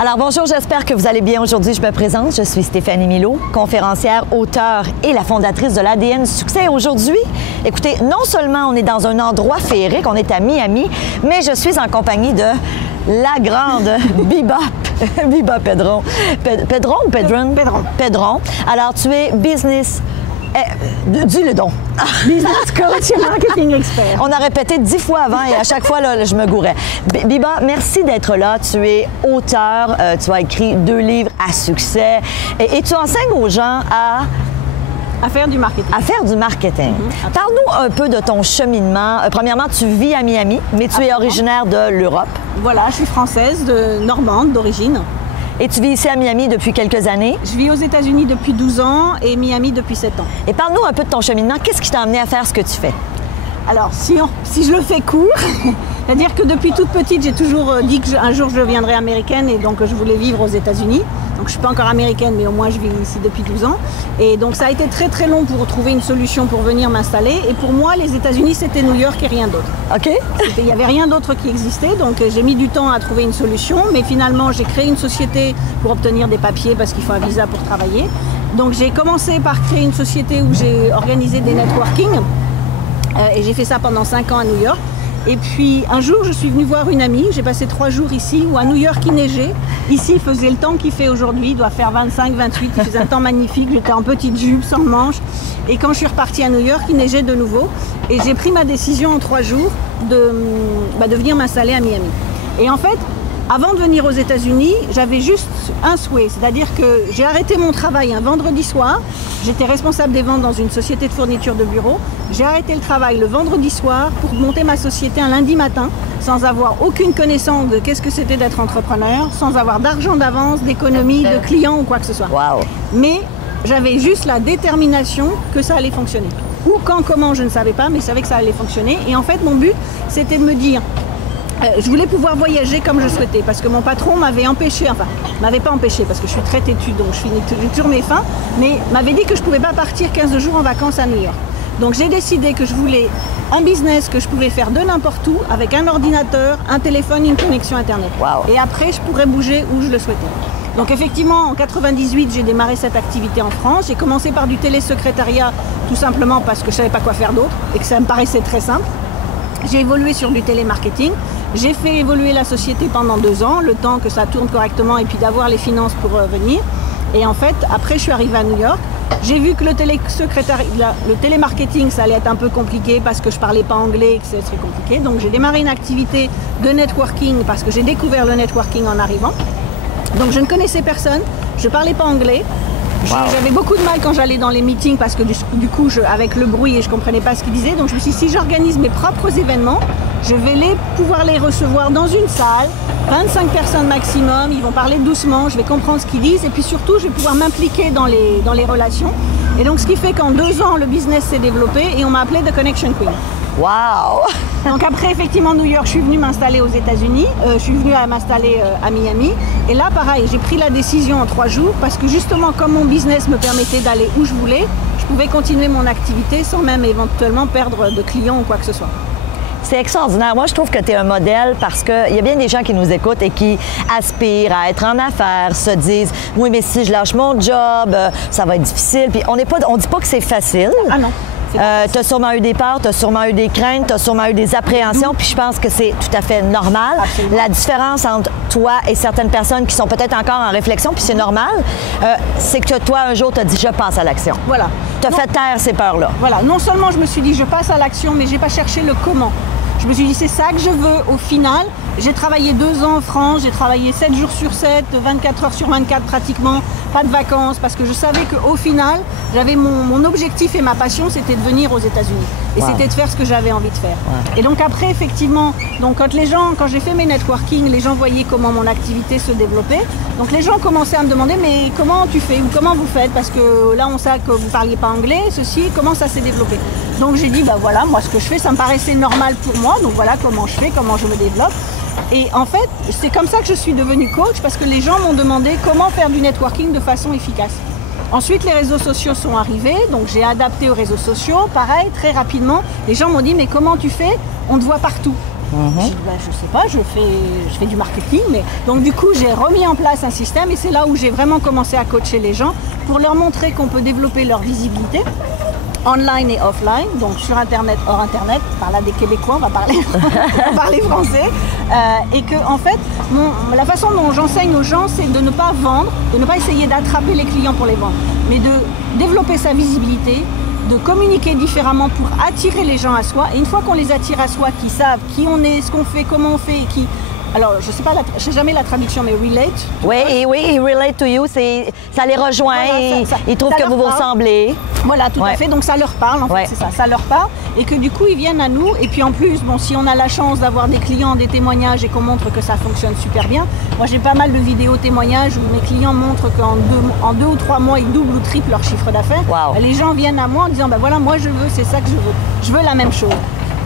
Alors bonjour, j'espère que vous allez bien aujourd'hui. Je me présente, je suis Stéphanie Milot, conférencière, auteure et la fondatrice de l'ADN du succès. Aujourd'hui, écoutez, non seulement on est dans un endroit féerique, on est à Miami, mais je suis en compagnie de la grande Biba Pedron. Pedron ou Pedron? Pedron. Alors tu es business... dis-le donc. Business coach et marketing expert. On a répété 10 fois avant et à chaque fois, là, je me gourais. Biba, merci d'être là. Tu es auteur, tu as écrit 2 livres à succès et tu enseignes aux gens à faire du marketing. À faire du marketing. Parle-nous un peu de ton cheminement. Premièrement, tu vis à Miami, mais tu es originaire de l'Europe. Voilà, je suis française, normande d'origine. Et tu vis ici à Miami depuis quelques années? Je vis aux États-Unis depuis 12 ans et Miami depuis 7 ans. Et parle-nous un peu de ton cheminement. Qu'est-ce qui t'a amené à faire ce que tu fais? Alors, si je le fais court, c'est-à-dire que depuis toute petite, j'ai toujours dit qu'un jour je deviendrais américaine et donc je voulais vivre aux États-Unis. Donc je ne suis pas encore américaine, mais au moins je vis ici depuis 12 ans. Et donc ça a été très très long pour trouver une solution pour venir m'installer. Et pour moi, les États-Unis, c'était New York et rien d'autre. OK. Il n'y avait rien d'autre qui existait, donc j'ai mis du temps à trouver une solution. Mais finalement, j'ai créé une société pour obtenir des papiers parce qu'il faut un visa pour travailler. Donc j'ai commencé par créer une société où j'ai organisé des networking. Et j'ai fait ça pendant 5 ans à New York. Et puis un jour, je suis venue voir une amie, j'ai passé 3 jours ici, où à New York il neigeait. Ici, il faisait le temps qu'il fait aujourd'hui, il doit faire 25, 28, il faisait un temps magnifique, j'étais en petite jupe, sans manches. Et quand je suis repartie à New York, il neigeait de nouveau. Et j'ai pris ma décision en 3 jours de venir m'installer à Miami. Et en fait, avant de venir aux États-Unis, j'avais juste un souhait, c'est-à-dire que j'ai arrêté mon travail un vendredi soir. J'étais responsable des ventes dans une société de fourniture de bureau. J'ai arrêté le travail le vendredi soir pour monter ma société un lundi matin, sans avoir aucune connaissance de qu'est-ce que c'était d'être entrepreneur, sans avoir d'argent d'avance, d'économie, de clients ou quoi que ce soit. Wow. Mais j'avais juste la détermination que ça allait fonctionner. Où, quand, comment, je ne savais pas, mais je savais que ça allait fonctionner. Et en fait, mon but, c'était de me dire... je voulais pouvoir voyager comme je souhaitais parce que mon patron m'avait empêché, enfin, m'avait pas empêché parce que je suis très têtue donc je finis toujours mes fins, mais m'avait dit que je pouvais pas partir 15 jours en vacances à New York. Donc j'ai décidé que je voulais un business que je pouvais faire de n'importe où avec un ordinateur, un téléphone, une connexion internet. Wow. Et après je pourrais bouger où je le souhaitais. Donc effectivement en 98 j'ai démarré cette activité en France. J'ai commencé par du télésecrétariat tout simplement parce que je savais pas quoi faire d'autre et que ça me paraissait très simple. J'ai évolué sur du télémarketing. J'ai fait évoluer la société pendant 2 ans, le temps que ça tourne correctement et puis d'avoir les finances pour venir. Et en fait, après, je suis arrivée à New York. J'ai vu que le télémarketing, ça allait être un peu compliqué parce que je parlais pas anglais et que c'est très compliqué. Donc, j'ai démarré une activité de networking parce que j'ai découvert le networking en arrivant. Donc, je ne connaissais personne, je parlais pas anglais. Wow. J'avais beaucoup de mal quand j'allais dans les meetings parce que du coup, avec le bruit et je comprenais pas ce qu'ils disaient. Donc je me suis dit, si j'organise mes propres événements, je vais pouvoir les recevoir dans une salle, 25 personnes maximum, ils vont parler doucement, je vais comprendre ce qu'ils disent et puis surtout, je vais pouvoir m'impliquer dans les relations. Et donc ce qui fait qu'en 2 ans, le business s'est développé et on m'a appelé The Connection Queen. Wow! Donc après, effectivement, New York, je suis venue m'installer aux États-Unis, je suis venue m'installer à Miami. Et là, pareil, j'ai pris la décision en 3 jours parce que justement, comme mon business me permettait d'aller où je voulais, je pouvais continuer mon activité sans même éventuellement perdre de clients ou quoi que ce soit. C'est extraordinaire. Moi, je trouve que tu es un modèle parce qu'il y a bien des gens qui nous écoutent et qui aspirent à être en affaires, se disent « Oui, mais si je lâche mon job, ça va être difficile. » Puis on dit pas que c'est facile. Ah non. Tu as sûrement eu des peurs, tu as sûrement eu des craintes, tu as sûrement eu des appréhensions, puis je pense que c'est tout à fait normal. Absolument. La différence entre toi et certaines personnes qui sont peut-être encore en réflexion, puis c'est normal, c'est que toi, un jour, tu as dit « je passe à l'action ». Voilà. Tu as fait taire ces peurs-là. Voilà. Non seulement je me suis dit « je passe à l'action », mais je n'ai pas cherché le comment. Je me suis dit, c'est ça que je veux au final. J'ai travaillé 2 ans en France, j'ai travaillé 7 jours sur 7, 24 heures sur 24 pratiquement, pas de vacances, parce que je savais qu'au final, j'avais mon objectif et ma passion, c'était de venir aux États-Unis. Et c'était de faire ce que j'avais envie de faire. Et donc après, effectivement, donc quand j'ai fait mes networking, les gens voyaient comment mon activité se développait. Donc les gens commençaient à me demander, mais comment tu fais ou comment vous faites? Parce que là, on sait que vous ne parliez pas anglais, comment ça s'est développé? Donc j'ai dit, voilà, moi ce que je fais, ça me paraissait normal pour moi. Donc voilà comment je fais, comment je me développe. Et en fait, c'est comme ça que je suis devenue coach parce que les gens m'ont demandé comment faire du networking de façon efficace. Ensuite, les réseaux sociaux sont arrivés, donc j'ai adapté aux réseaux sociaux. Pareil, très rapidement, les gens m'ont dit « mais comment tu fais? On te voit partout ». J'ai dit, bah, je sais pas, je fais du marketing. Mais... Donc du coup, j'ai remis en place un système et c'est là où j'ai vraiment commencé à coacher les gens pour leur montrer qu'on peut développer leur visibilité. Online et offline, donc sur Internet, hors Internet, par là des Québécois, on va parler, on va parler français. Et que, en fait, la façon dont j'enseigne aux gens, c'est de ne pas vendre, de ne pas essayer d'attraper les clients pour les vendre, mais de développer sa visibilité, de communiquer différemment pour attirer les gens à soi. Et une fois qu'on les attire à soi, qu'ils savent qui on est, ce qu'on fait, comment on fait, alors, je sais jamais la traduction, mais relate. Oui, relate to you, ça les rejoint, voilà, ils trouvent que vous vous ressemblez. Voilà, tout à fait, donc ça leur parle, en fait, c'est ça leur parle. Et que du coup, ils viennent à nous. Et puis en plus, bon, si on a la chance d'avoir des clients, des témoignages et qu'on montre que ça fonctionne super bien, moi j'ai pas mal de vidéos témoignages où mes clients montrent qu'en 2 ou 3 mois, ils doublent ou triplent leur chiffre d'affaires. Wow. Les gens viennent à moi en disant, ben voilà, moi je veux, c'est ça que je veux. Je veux la même chose.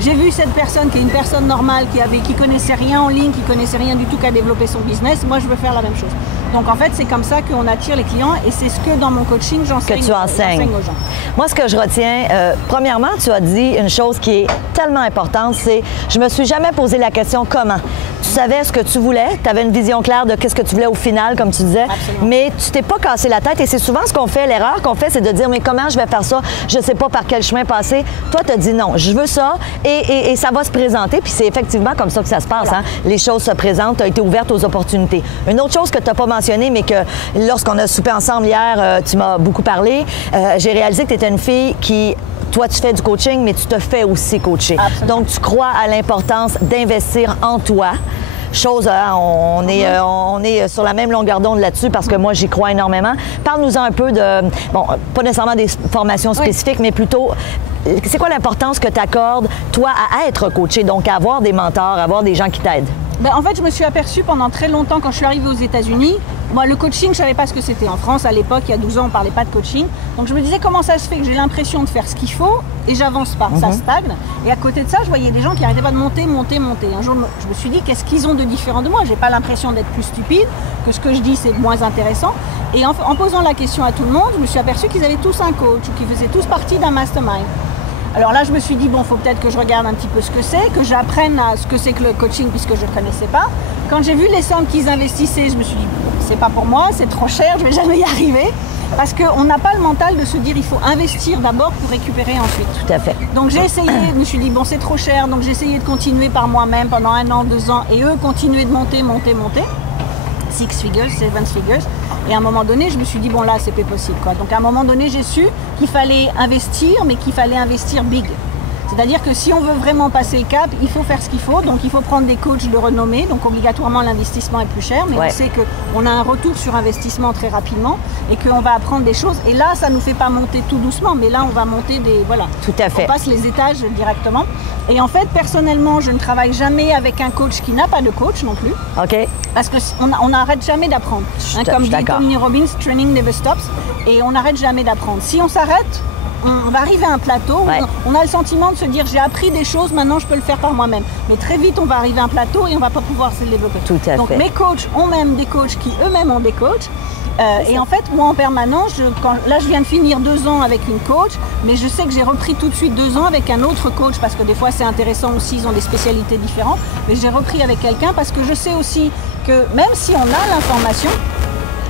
J'ai vu cette personne qui est une personne normale, qui connaissait rien en ligne, qui connaissait rien du tout, qui a développé son business. Moi, je veux faire la même chose. Donc, en fait, c'est comme ça qu'on attire les clients et c'est ce que dans mon coaching, j'enseigne aux gens. Moi, ce que je retiens, premièrement, tu as dit une chose qui est tellement importante, c'est je me suis jamais posé la question comment. Tu savais ce que tu voulais, tu avais une vision claire de qu'est-ce que tu voulais au final, comme tu disais, absolument, mais tu t'es pas cassé la tête et c'est souvent ce qu'on fait, l'erreur qu'on fait, c'est de dire mais comment je vais faire ça, je sais pas par quel chemin passer. Toi, tu as dit non, je veux ça et ça va se présenter, puis c'est effectivement comme ça que ça se passe. Voilà. Hein? Les choses se présentent, tu as été ouverte aux opportunités. Une autre chose que tu n'as pas mentionnée, mais que lorsqu'on a soupé ensemble hier, tu m'as beaucoup parlé, j'ai réalisé que tu étais une fille qui... Toi, tu fais du coaching, mais tu te fais aussi coacher. Absolument. Donc, tu crois à l'importance d'investir en toi. Chose, hein, on est sur la même longueur d'onde là-dessus parce que moi, j'y crois énormément. Parle-nous un peu de, bon, pas nécessairement des formations spécifiques, mais plutôt, c'est quoi l'importance que tu accordes, toi, à être coaché, donc à avoir des mentors, à avoir des gens qui t'aident? Ben, en fait, je me suis aperçue pendant très longtemps, quand je suis arrivée aux États-Unis, moi, le coaching, je ne savais pas ce que c'était. En France, à l'époque, il y a 12 ans, on ne parlait pas de coaching. Donc, je me disais comment ça se fait que j'ai l'impression de faire ce qu'il faut et j'avance pas. Ça stagne. Et à côté de ça, je voyais des gens qui n'arrêtaient pas de monter. Un jour, je me suis dit, qu'est-ce qu'ils ont de différent de moi? Je n'ai pas l'impression d'être plus stupide, que ce que je dis, c'est moins intéressant. Et en posant la question à tout le monde, je me suis aperçue qu'ils avaient tous un coach ou qu'ils faisaient tous partie d'un mastermind. Alors là, je me suis dit, bon, il faut peut-être que je regarde un petit peu ce que c'est, que j'apprenne à ce que c'est que le coaching puisque je ne connaissais pas. Quand j'ai vu les sommes qu'ils investissaient, je me suis dit, c'est pas pour moi, c'est trop cher, je vais jamais y arriver. Parce qu'on n'a pas le mental de se dire, il faut investir d'abord pour récupérer ensuite. Tout à fait. Donc j'ai essayé, je me suis dit, bon, c'est trop cher, donc j'ai essayé de continuer par moi-même pendant 1 an, 2 ans, et eux continuer de monter. 6 figures, 7 figures. Et à un moment donné, je me suis dit, bon là, c'est pas possible, quoi. Donc à un moment donné, j'ai su qu'il fallait investir, mais qu'il fallait investir big. C'est-à-dire que si on veut vraiment passer le cap, il faut faire ce qu'il faut. Donc il faut prendre des coachs de renommée. Donc obligatoirement, l'investissement est plus cher. Mais on sait qu'on a un retour sur investissement très rapidement et qu'on va apprendre des choses. Et là, ça ne nous fait pas monter tout doucement. Mais là, on va monter des... Voilà. Tout à fait. On passe les étages directement. Et en fait, personnellement, je ne travaille jamais avec un coach qui n'a pas de coach non plus. OK. Parce qu'on n'arrête jamais d'apprendre. Comme dit Tony Robbins, training never stops. Et on n'arrête jamais d'apprendre. Si on s'arrête, on va arriver à un plateau où on a le sentiment de se dire j'ai appris des choses, maintenant je peux le faire par moi-même. Mais très vite, on va arriver à un plateau et on ne va pas pouvoir se développer. Tout à fait. Donc mes coachs ont même des coachs qui eux-mêmes ont des coachs. Et en fait, moi en permanence, là je viens de finir 2 ans avec une coach, mais je sais que j'ai repris tout de suite 2 ans avec un autre coach parce que des fois c'est intéressant aussi, ils ont des spécialités différentes. Mais j'ai repris avec quelqu'un parce que je sais aussi que même si on a l'information,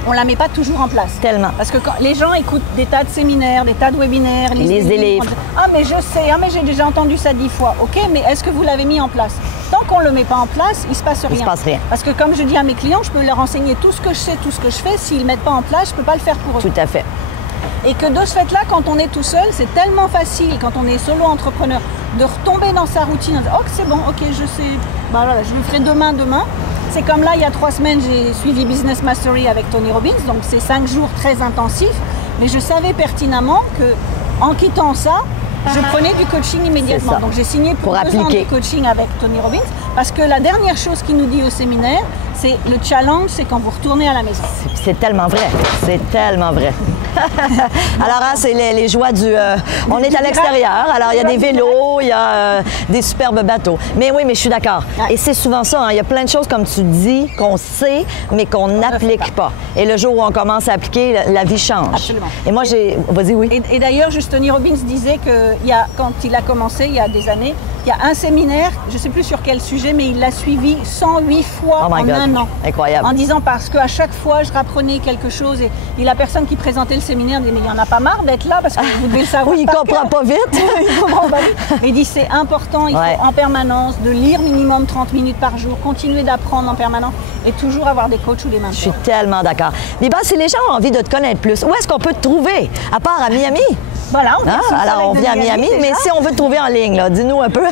on ne la met pas toujours en place. Tellement. Parce que quand les gens écoutent des tas de séminaires, des tas de webinaires, lisent des livres. Ah mais je sais, ah mais j'ai déjà entendu ça 10 fois. Ok, mais est-ce que vous l'avez mis en place? Tant qu'on ne le met pas en place, il ne se passe rien. Il se passe rien. Parce que comme je dis à mes clients, je peux leur enseigner tout ce que je sais, tout ce que je fais. S'ils ne mettent pas en place, je ne peux pas le faire pour eux. Tout à fait. Et que de ce fait-là, quand on est tout seul, c'est tellement facile, quand on est solo entrepreneur, de retomber dans sa routine. Oh, c'est bon, ok, je sais, bah, voilà, je le ferai demain. C'est comme là, il y a 3 semaines, j'ai suivi Business Mastery avec Tony Robbins, donc c'est 5 jours très intensifs. Mais je savais pertinemment qu'en quittant ça, je prenais du coaching immédiatement. Donc j'ai signé pour 2 ans de coaching avec Tony Robbins, parce que la dernière chose qu'il nous dit au séminaire, C'est le challenge, c'est quand vous retournez à la maison. C'est tellement vrai. C'est tellement vrai. Alors, hein, c'est les joies du... on est à l'extérieur, alors il y a des vélos, il y a des superbes bateaux. Mais oui, mais je suis d'accord. Et c'est souvent ça, hein, il y a plein de choses, comme tu dis, qu'on sait, mais qu'on n'applique pas. Et le jour où on commence à appliquer, la vie change. Absolument. Et moi, j'ai... Vas-y, oui. Et d'ailleurs, juste Tony Robbins disait que quand il a commencé, il y a des années, il y a un séminaire, je ne sais plus sur quel sujet, mais il l'a suivi 108 fois en un an. Incroyable. En disant, parce qu'à chaque fois, je rapprenais quelque chose et la personne qui présentait le séminaire dit, mais il n'y en a pas marre d'être là parce que vous devez le savoir. Oui, il ne comprend pas vite. Il comprend pas vite. Mais il dit, c'est important, il faut en permanence de lire minimum 30 minutes par jour, continuer d'apprendre en permanence et toujours avoir des coachs ou des mentors. Je suis tellement d'accord. Biba, si les gens ont envie de te connaître plus, où est-ce qu'on peut te trouver, à part à Miami? Voilà, alors, on vient à Miami, mais si on veut te trouver en ligne, dis-nous un peu.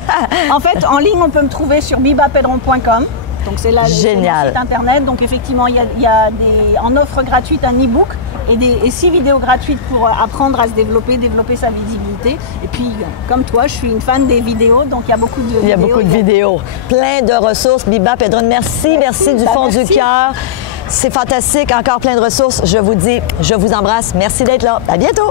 En fait, en ligne, on peut me trouver sur bibapedron.com. Donc, c'est là le site internet. Donc, effectivement, il y a en offre gratuite un e-book et 6 vidéos gratuites pour apprendre à se développer sa visibilité. Et puis, comme toi, je suis une fan des vidéos, donc il y a beaucoup de vidéos. Il y a beaucoup de vidéos. Plein de ressources. Biba Pedron, merci du fond du cœur. C'est fantastique. Encore plein de ressources. Je vous dis, je vous embrasse. Merci d'être là. À bientôt.